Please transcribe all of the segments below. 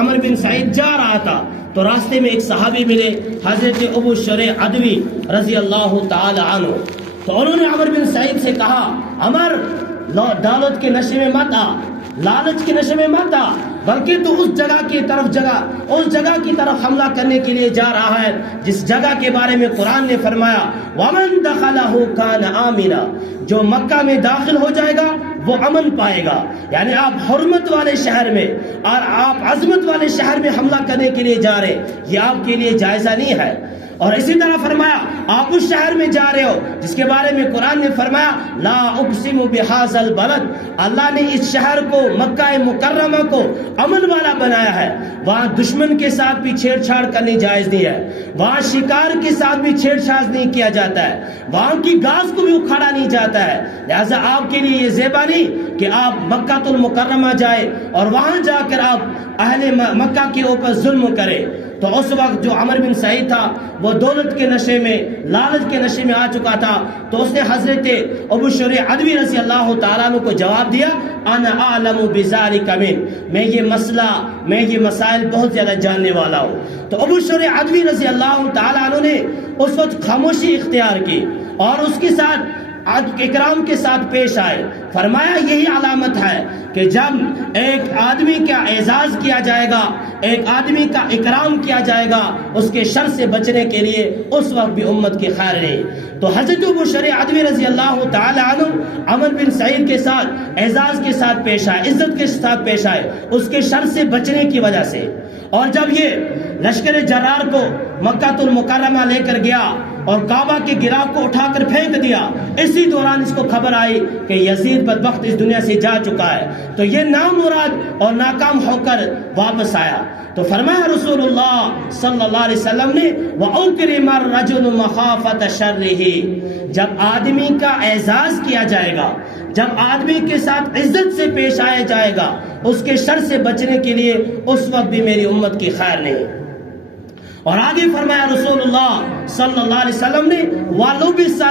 عمر بن سعید جا رہا تھا تو راستے میں ایک صحابی ملے، حضرت ابو شریح عدوی رضی اللہ تعالی عنہ. تو انہوں نے عمر بن سعید سے کہا، عمر دولت کے نشے میں مت آ، لالچ کے نشے میں مت آ، بلکہ تو اس جگہ کی طرف حملہ کرنے کے لیے جا رہا ہے جس جگہ کے بارے میں قرآن نے فرمایا وَمَن دَخَلَهُ كَانَ آمِنًا، جو مکہ میں داخل ہو جائے گا وہ امن پائے گا. یعنی آپ حرمت والے شہر میں اور آپ عظمت والے شہر میں حملہ کرنے کے لیے جا رہے، یہ آپ کے لیے جائزہ نہیں ہے. اور اسی طرح فرمایا آپ اس شہر میں جا رہے ہو جس کے بارے میں قرآن نے فرمایا لا اقسم بہذا البلد، اللہ نے اس شہر کو مکہ مکرمہ کو امن والا بنایا ہے، وہاں دشمن کے ساتھ بھی چھیڑ چھاڑ کرنی جائز نہیں ہے، وہاں شکار کے ساتھ بھی چھیڑ چھاڑ نہیں کیا جاتا ہے، وہاں کی گھاس کو بھی اکھاڑا نہیں جاتا ہے. لہذا آپ کے لیے یہ زیبا نہیں کہ آپ مکہ المکرمہ جائے اور وہاں جا کر آپ اہل مکہ کے اوپر ظلم کرے. تو اس وقت جو عمر بن سعید تھا وہ دولت کے نشے میں، لالچ کے نشے میں آ چکا تھا. تو اس نے حضرت ابو شریح عدوی رضی اللہ تعالیٰ عنہ کو جواب دیا انا اعلم بذلک من، میں یہ مسئلہ، میں یہ مسائل بہت زیادہ جاننے والا ہوں. تو ابو شریح عدوی رضی اللہ تعالیٰ عنہ نے اس وقت خاموشی اختیار کی اور اس کے ساتھ اکرام کے ساتھ پیش آئے. فرمایا یہی علامت ہے کہ جب ایک آدمی کا اعزاز کیا جائے گا، ایک آدمی کا اکرام کیا جائے گا، اس کے شر سے بچنے کے لیے اس وقت بھی امت کی خیر نہیں. تو حضرت ابو شریح عدوی رضی اللہ تعالی عنہ عمر بن سعید کے ساتھ اعزاز کے ساتھ پیش آئے، عزت کے ساتھ پیش آئے اس کے شر سے بچنے کی وجہ سے. اور جب یہ لشکر جرار کو مکہ المکرمہ لے کر گیا اور کعبہ کے گراف کو اٹھا کر پھینک دیا، اسی دوران اس کو خبر آئی کہ یزید بدبخت اس دنیا سے جا چکا ہے، تو یہ نامراد اور ناکام ہو کر واپس آیا. تو فرمایا رسول اللہ صلی اللہ علیہ وسلم نے وَأُكْرِمَ الرَّجُلُ مَخَافَةَ شَرِّهِ، جب آدمی کا اعزاز کیا جائے گا، جب آدمی کے ساتھ عزت سے پیش آیا جائے گا اس کے شر سے بچنے کے لیے اس وقت بھی میری امت کی خیر نہیں. اور آگے فرمایا رسول اللہ صلی اللہ علیہ وسلم نے وَلُبِسَ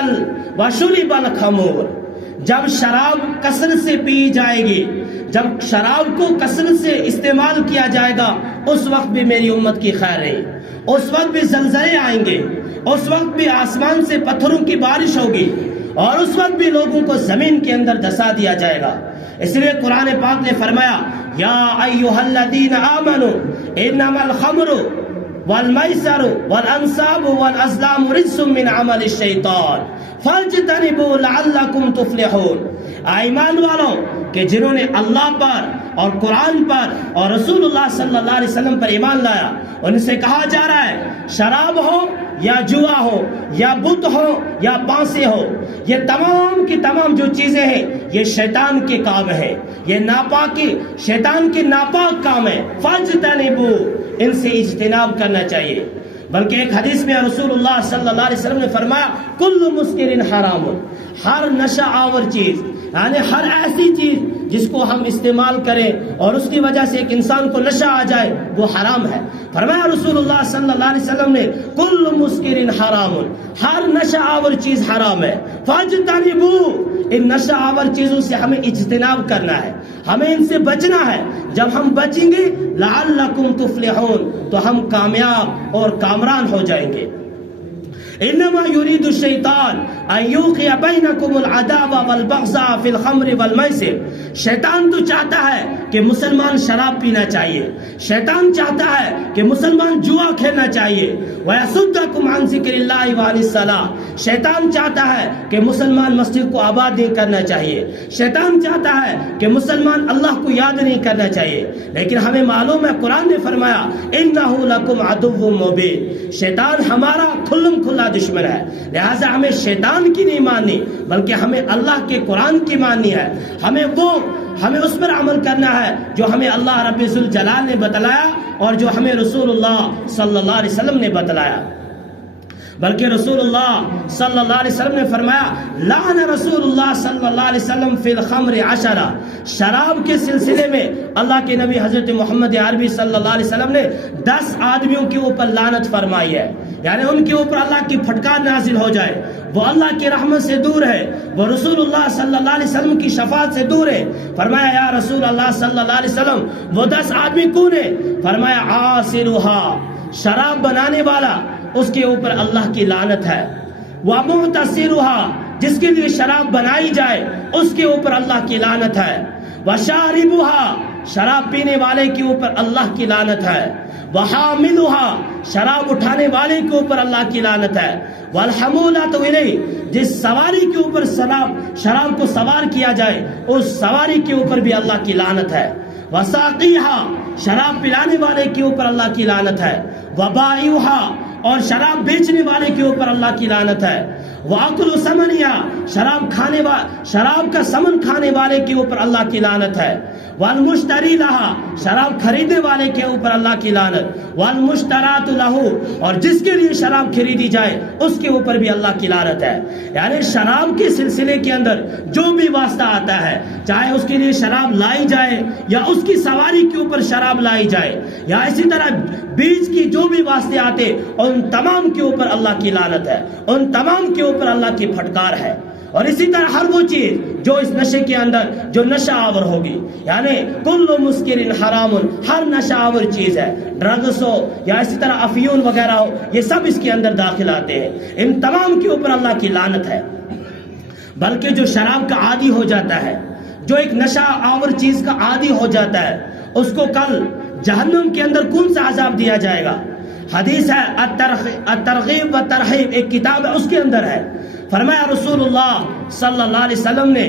وَشُرِبَ الْخَمُورُ، جب شراب کثرت سے پی جائے گی، جب شراب کو کثرت سے استعمال کیا جائے گا اس وقت بھی میری امت کی خیر نہیں. اس وقت بھی زلزلے آئیں گے، اس وقت بھی آسمان سے پتھروں کی بارش ہوگی اور اس وقت بھی لوگوں کو زمین کے اندر دھسا دیا جائے گا. اس لیے قرآن پاک نے فرمایا یا ایھا الذین آمنوا انما الخمر والمیسر والانصاب والازلام رجس من عمل الشیطان فاجتنبوا لعلکم تفلحون. ایمان والو کہ جنہوں نے اللہ پر اور قرآن پر اور رسول اللہ صلی اللہ علیہ وسلم پر ایمان لایا، ان سے کہا جا رہا ہے شراب ہو یا جوا ہو یا بت ہو یا بانسے ہو، یہ تمام کی تمام جو چیزیں ہیں یہ شیطان کے کام ہیں، یہ ناپاکی شیطان کے ناپاک کام ہے. فاجتنبوا، ان سے اجتناب کرنا چاہیے. بلکہ ایک حدیث میں رسول اللہ صلی اللہ علیہ وسلم نے فرمایا کل مسکر حرام، ہر نشہ آور چیز، یعنی ہر ایسی چیز جس کو ہم استعمال کریں اور اس کی وجہ سے ایک انسان کو نشہ آ جائے وہ حرام ہے. فرمایا رسول اللہ صلی اللہ علیہ وسلم نے کل مسکر حرام، ہر نشہ آور چیز حرام ہے. فاجتنبوا، ان نشہ آور چیزوں سے ہمیں اجتناب کرنا ہے، ہمیں ان سے بچنا ہے. جب ہم بچیں گے لعلکم تفلحون تو ہم کامیاب اور کامران ہو جائیں گے. انما يريد الشیطان ان يوقع بینکم العداوة والبغضاء فی الخمر والمیسر، شیطان تو چاہتا ہے کہ مسلمان شراب پینا چاہیے، شیطان چاہتا ہے کہ مسلمان جوا کھیلنا چاہیے. وَيَصُدَّكُمْ عَنْ ذِكْرِ اللَّهِ وَعَنِ الصَّلَاةِ، شیطان چاہتا ہے کہ مسلمان مسجد کو آباد نہیں کرنا چاہیے، شیطان چاہتا ہے کہ مسلمان اللہ کو یاد نہیں کرنا چاہیے. لیکن ہمیں معلوم ہے قرآن نے فرمایا إِنَّهُ لَكُمْ عَدُوٌّ مُّبِينٌ، شیطان ہمارا کھلم کھلا دشمن ہے. لہٰذا ہمیں شیطان کی نہیں ماننی بلکہ ہمیں اللہ کے قرآن کی ماننی ہے. ہمیں اس پر عمل کرنا ہے جو ہمیں اللہ رب ذوالجلال نے بتلایا اور جو ہمیں رسول اللہ صلی اللہ علیہ وسلم نے بتلایا. بلکہ رسول اللہ صلی اللہ علیہ وسلم نے فرمایا لعن رسول اللہ صلی اللہ علیہ وسلم فی الخمر 10، شراب کے سلسلے میں اللہ کے نبی حضرت محمد عربی صلی اللہ علیہ وسلم نے 10 آدمیوں کے اوپر لعنت فرمائی ہے، یعنی ان کے اوپر اللہ کی پھٹکار نازل ہو جائے، وہ اللہ کی رحمت سے دور ہے، وہ رسول اللہ صلی اللہ علیہ وسلم کی شفاعت سے دور ہے۔ فرمایا یا رسول اللہ صلی اللہ علیہ وسلم وہ 10 آدمی کون ہے؟ فرمایا عاصرھا، شراب بنانے والا، اس کے اوپر اللہ کی لعنت ہے، ومعتصرھا، جس کے لیے شراب بنائی جائے اس کے اوپر اللہ کی لعنت ہے، وشاربھا، شراب پینے والے کے اوپر اللہ کی لعنت ہے، وحاملھا، شراب اٹھانے والے کے اوپر اللہ کی لعنت ہے، والحمولۃ الیہ، جس سواری کے اوپر شراب کو سوار کیا جائے اس سواری کے اوپر بھی اللہ کی لعنت ہے، وساقیھا، شراب پلانے والے کے اوپر اللہ کی لعنت ہے، وبائعھا، اور شراب بیچنے والے کے اوپر اللہ کی لعنت ہے، وَأَكْلُ ثَمَنِهَا، شراب کا سمن کھانے والے کے اوپر اللہ کی لعنت ہے، وَالْمُشْتَرِي لَهَا، شراب خریدنے والے کے اوپر اللہ کی لعنت، وَالْمُشْتَرَاتُ لَهُ، اور جس کے لیے شراب خریدی جائے اس کے اوپر بھی اللہ کی لعنت ہے۔ یعنی شراب کے سلسلے کے اندر جو بھی واسطہ آتا ہے، چاہے اس کے لیے شراب لائی جائے یا اس کی سواری کے اوپر شراب لائی جائے، یا اسی طرح بیچ کی جو بھی واسطے آتے، ان تمام کے اوپر اللہ کی لعنت ہے، ان تمام کے اوپر اللہ کی پھٹکار ہے۔ اور اسی طرح ہر وہ چیز جو اس نشے کے اندر جو نشہ آور ہوگی، یعنی کل مسکر حرام، ہر نشہ آور چیز ہے، ڈرگس ہو یا اسی طرح افیون وغیرہ ہو، یہ سب اس کے اندر داخل آتے ہیں، ان تمام کے اوپر اللہ کی لعنت ہے۔ بلکہ جو شراب کا عادی ہو جاتا ہے، جو ایک نشہ آور چیز کا عادی ہو جاتا ہے، اس کو کل جہنم کے اندر کون سا عذاب دیا جائے گا؟ حدیث ہے الترغیب و ترہیب، ایک کتاب ہے، اس کے اندر ہے، فرمایا رسول اللہ صلی اللہ علیہ وسلم نے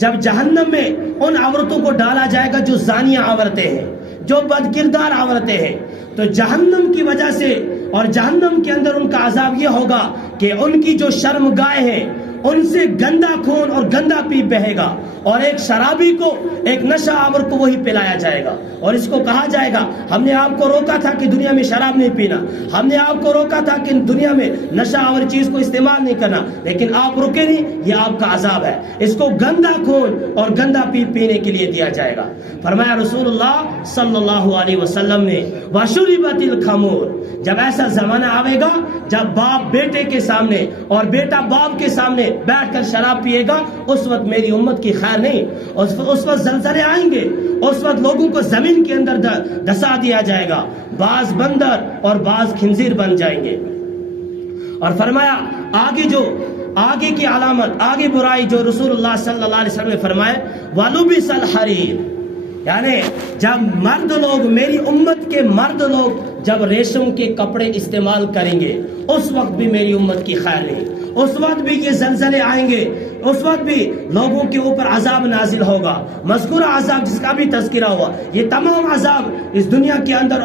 جب جہنم میں ان عورتوں کو ڈالا جائے گا جو زانیہ عورتیں ہیں، جو بد کردار عورتیں ہیں، تو جہنم کی وجہ سے اور جہنم کے اندر ان کا عذاب یہ ہوگا کہ ان کی جو شرمگاہیں ہیں ان سے گندا خون اور گندا پیپ بہے گا، اور ایک شرابی کو، ایک نشہ آور کو وہی پلایا جائے گا، اور اس کو کہا جائے گا ہم نے آپ کو روکا تھا کہ دنیا میں شراب نہیں پینا، ہم نے آپ کو روکا تھا کہ دنیا میں نشہ آور چیز کو استعمال نہیں کرنا، لیکن آپ رکے نہیں، یہ آپ کا عذاب ہے، اس کو گندا خون اور گندا پیپ پینے کے لیے دیا جائے گا۔ فرمایا رسول اللہ صلی اللہ علیہ وسلم نے وَشُرِبَتِ الْخَمُورُ، جب ایسا زمانہ آئے گا جب باپ بیٹے کے سامنے اور بیٹا باپ کے سامنے بیٹھ کر شراب پیے گا، اس وقت میری امت کی خیر نہیں، اس وقت زلزلے آئیں گے، اس وقت لوگوں کو زمین کے اندر دسا دیا جائے گا، بعض بندر اور بعض خنزیر بن جائیں گے۔ اور فرمایا آگے کی علامت، آگے برائی جو رسول اللہ صلی اللہ علیہ وسلم نے فرمائے وَلُبِسَ الْحَرِيرُ، یعنی جب مرد لوگ، میری امت کے مرد لوگ جب ریشم کے کپڑے استعمال کریں گے، اس وقت بھی میری امت کی خیر نہیں، اس وقت بھی یہ زلزلے آئیں گے، اس وقت بھی لوگوں کے اوپر عذاب نازل ہوگا۔ مذکورہ عذاب جس کا بھی تذکرہ ہوا، یہ تمام عذاب اس دنیا کے اندر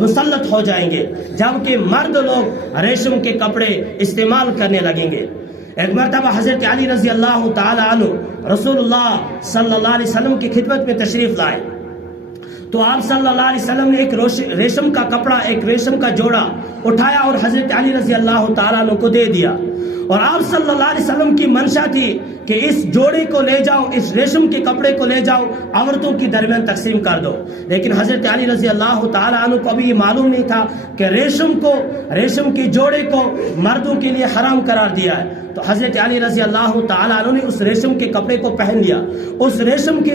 مسلط ہو جائیں گے جبکہ مرد لوگ ریشم کے کپڑے استعمال کرنے لگیں گے۔ ایک مرتبہ حضرت علی رضی اللہ تعالی عنہ رسول اللہ صلی اللہ علیہ وسلم کی خدمت میں تشریف لائے، تو آپ صلی اللہ علیہ وسلم نے ایک ریشم کا کپڑا، ایک ریشم کا جوڑا اٹھایا اور حضرت علی رضی اللہ تعالیٰ عنہ کو دے دیا، اور آپ صلی اللہ علیہ وسلم کی منشا تھی کہ اس جوڑے کو لے جاؤ، اس ریشم کے کپڑے کو لے جاؤ، عورتوں کے درمیان تقسیم کر دو، لیکن حضرت علی رضی اللہ تعالیٰ عنہ کو ابھی یہ معلوم نہیں تھا کہ ریشم کے جوڑے کو مردوں کے لیے حرام قرار دیا ہے، تو حضرت علی رضی اللہ تعالیٰ عنہ نے اس ریشم کے کپڑے کو پہن لیا، اس ریشم کے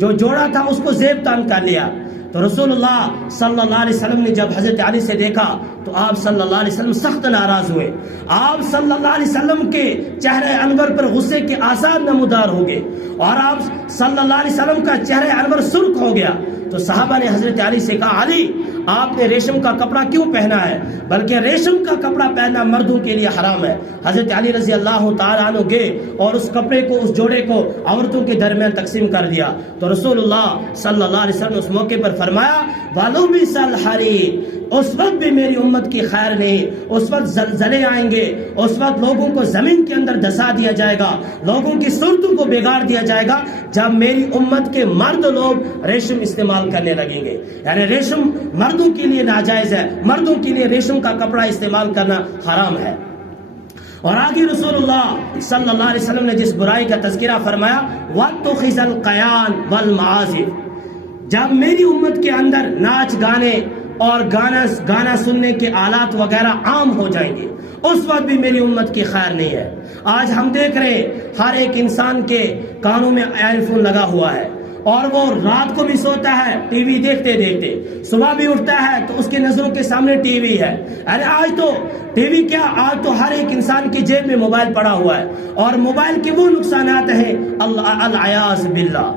جو جوڑا تھا اس کو زیب تان کر لیا۔ تو رسول اللہ صلی اللہ علیہ وسلم نے جب حضرت علی سے دیکھا تو آپ صلی اللہ علیہ وسلم سخت ناراض ہوئے، آپ صلی اللہ علیہ وسلم کے چہرے انور پر غصے کے آثار نمودار ہو گئے، اور آپ صلی اللہ علیہ وسلم کا چہرے انور سرخ ہو گیا۔ تو صحابہ نے حضرت علی سے کہا علی آپ نے ریشم کا کپڑا کیوں پہنا ہے؟ بلکہ ریشم کا کپڑا پہننا مردوں کے لیے حرام ہے۔ حضرت علی رضی اللہ تعالیٰ عنہ گئے اور اس کپڑے کو، اس جوڑے کو عورتوں کے درمیان تقسیم کر دیا، تو رسول اللہ صلی اللہ علیہ وسلم نے اس موقع پر فرمایا وَلُبِسَ الْحَرِيرُ، اس وقت بھی میری امت کی خیر نہیں، اس وقت زلزلے آئیں گے، اس وقت لوگوں کو زمین کے اندر دسا دیا جائے گا، لوگوں کی صورتوں کو بگاڑ دیا جائے گا جب میری امت کے مرد لوگ ریشم استعمال کرنے لگیں گے۔ یعنی ریشم مردوں کے لیے ناجائز ہے، مردوں کے لیے ریشم کا کپڑا استعمال کرنا حرام ہے۔ اور آگے رسول اللہ صلی اللہ علیہ وسلم نے جس برائی کا تذکرہ فرمایا وَاتُّخِذَ الْقَيَانِ وَالْمَعَازِفِ، جب میری امت کے اندر ناچ گانے اور گانا سننے کے آلات وغیرہ عام ہو جائیں گے، اس وقت بھی میری امت کی خیر نہیں ہے۔ آج ہم دیکھ رہے ہیں ہر ایک انسان کے کانوں میں ایئر فون لگا ہوا ہے، اور وہ رات کو بھی سوتا ہے ٹی وی دیکھتے دیکھتے، صبح بھی اٹھتا ہے تو اس کی نظروں کے سامنے ٹی وی ہے۔ ارے آج تو ٹی وی کیا، آج تو ہر ایک انسان کی جیب میں موبائل پڑا ہوا ہے، اور موبائل کے وہ نقصانات ہیں العیاذ باللہ۔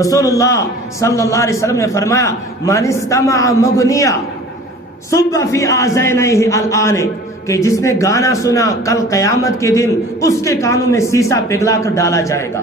رسول اللہ صلی اللہ علیہ وسلم نے فرمایا من استمع مغنیا صب فی آذینیہ الآن، کہ جس نے گانا سنا کل قیامت کے دن اس کے کانوں میں سیسا پگھلا کر ڈالا جائے گا۔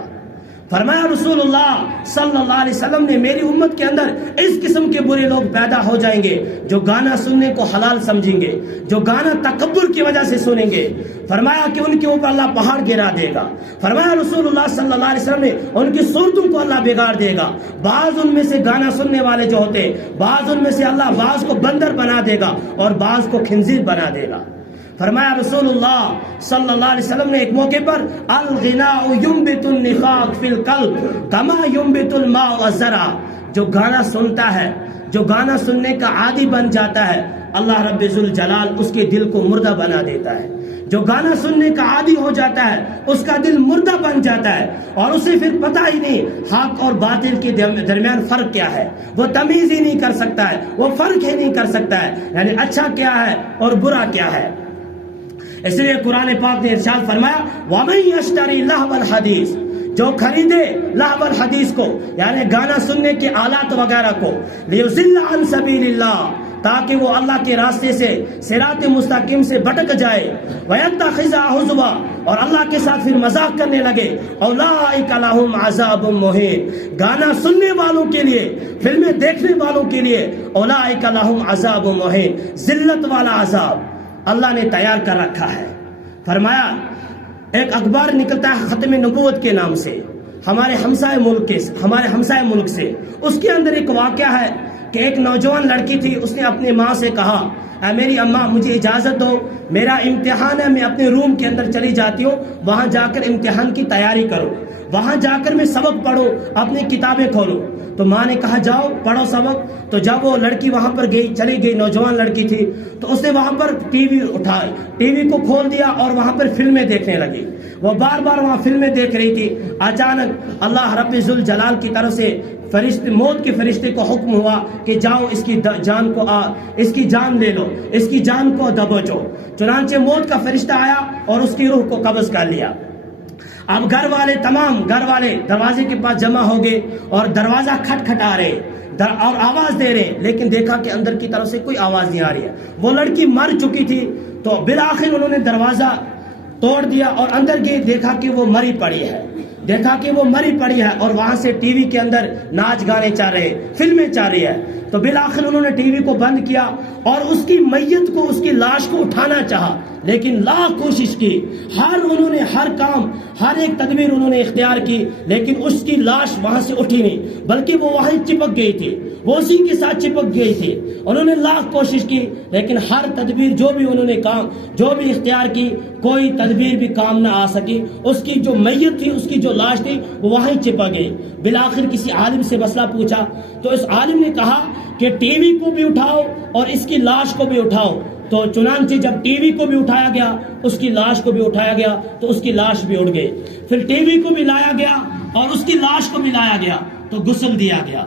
فرمایا رسول اللہ صلی اللہ علیہ وسلم نے میری امت کے اندر اس قسم کے برے لوگ پیدا ہو جائیں گے جو گانا سننے کو حلال سمجھیں گے، جو گانا تکبر کی وجہ سے سنیں گے۔ فرمایا کہ ان کے اوپر اللہ پہاڑ گرا دے گا۔ فرمایا رسول اللہ صلی اللہ علیہ وسلم نے ان کی صورتوں کو اللہ بگاڑ دے گا۔ بعض ان میں سے گانا سننے والے جو ہوتے، بعض ان میں سے اللہ بعض کو بندر بنا دے گا اور بعض کو خنزیر بنا دے گا۔ فرمایا رسول اللہ صلی اللہ علیہ وسلم نے ایک موقع پر الغناء ينبت النفاق فی القلب کما ينبت الماء الزرع، جو گانا سنتا ہے، جو گانا سننے کا عادی بن جاتا ہے، اللہ رب ذوالجلال اس کے دل کو مردہ بنا دیتا ہے۔ جو گانا سننے کا عادی ہو جاتا ہے اس کا دل مردہ بن جاتا ہے، اور اسے پھر پتہ ہی نہیں حق اور باطل کے درمیان فرق کیا ہے، وہ تمیز ہی نہیں کر سکتا ہے، وہ فرق ہی نہیں کر سکتا ہے، یعنی اچھا کیا ہے اور برا کیا ہے۔ اس لیے قرآن پاک نے ارشاد فرمایا وَمَن يَشْتَرِ لَهْوَ الْحَدِيثِ، جو خریدے لہو الحدیث کو، یعنی گانا سننے کے آلات وغیرہ کو، لِيُضِلَّ عَن سَبِيلِ اللَّهِ، تاکہ وہ اللہ کے راستے سے صراط مستقیم سے بھٹک جائے، وَيَتَّخِذَهُ هُزُوًا، اور اللہ کے ساتھ پھر مذاق کرنے لگے، أُولَٰئِكَ لَهُمْ عَذَابٌ مُّهِينٌ، گانا سننے والوں کے لیے، فلمیں دیکھنے والوں کے لیے أُولَٰئِكَ لَهُمْ عَذَابٌ مُّهِينٌ، ذلت والا عذاب اللہ نے تیار کر رکھا ہے۔ فرمایا ایک اخبار نکلتا ہے ختم نبوت کے نام سے، ہمارے ہمسائے ملک سے، اس کے اندر ایک واقعہ ہے کہ ایک نوجوان لڑکی تھی، اس نے اپنی ماں سے کہا اے میری اماں مجھے اجازت دو، میرا امتحان ہے، میں اپنے روم کے اندر چلی جاتی ہوں، وہاں جا کر امتحان کی تیاری کرو، وہاں جا کر میں سبق پڑھوں، اپنی کتابیں کھولوں۔ تو ماں نے کہا جاؤ پڑھو سبق۔ تو جب وہ لڑکی وہاں پر چلی گئی، نوجوان لڑکی تھی، تو اس نے وہاں پر ٹی وی اٹھائی، ٹی وی کو کھول دیا اور وہاں پر فلمیں دیکھنے لگی۔ وہ بار بار وہاں فلمیں دیکھ رہی تھی۔ اچانک اللہ رب ذوالجلال کی طرف سے موت کے فرشتے کو حکم ہوا کہ جاؤ اس کی جان لے لو، اس کی جان کو دبوچو۔ چنانچہ موت کا فرشتہ آیا اور اس کی روح کو قبض کر لیا۔ اب تمام گھر والے دروازے کے پاس جمع ہو گئے اور دروازہ کھٹکھٹا رہے اور آواز دے رہے، لیکن دیکھا کہ اندر کی طرف سے کوئی آواز نہیں آ رہی ہے۔ وہ لڑکی مر چکی تھی، تو بالآخر انہوں نے دروازہ توڑ دیا اور اندر گئے، دیکھا کہ وہ مری پڑی ہے، اور وہاں سے ٹی وی کے اندر ناچ گانے چل رہے، فلمیں چل رہی ہے۔ تو بالآخر انہوں نے ٹی وی کو بند کیا اور اس کی میت کو، اس کی لاش کو اٹھانا چاہا، لیکن لاکھ کوشش کی، انہوں نے ہر کام، ہر ایک تدبیر انہوں نے اختیار کی، لیکن اس کی لاش وہاں سے اٹھی نہیں، بلکہ وہ وہیں چپک گئی تھی، وہ اسی کے ساتھ چپک گئی تھی۔ انہوں نے لاکھ کوشش کی، لیکن ہر تدبیر جو بھی انہوں نے جو بھی اختیار کی، کوئی تدبیر بھی کام نہ آ سکی۔ اس کی جو میت تھی، اس کی جو لاش تھی، وہ وہیں چپک گئی۔ بالآخر کسی عالم سے مسئلہ پوچھا، تو اس عالم نے کہا کہ ٹی وی کو بھی اٹھاؤ اور اس کی لاش کو بھی اٹھاؤ۔ تو چنانچہ جب ٹی وی کو بھی اٹھایا گیا، اس کی لاش کو بھی اٹھایا گیا، تو اس کی لاش بھی اڑ گئی۔ پھر ٹی وی کو بھی لایا گیا اور اس کی لاش کو بھی لایا گیا، تو غسل دیا گیا۔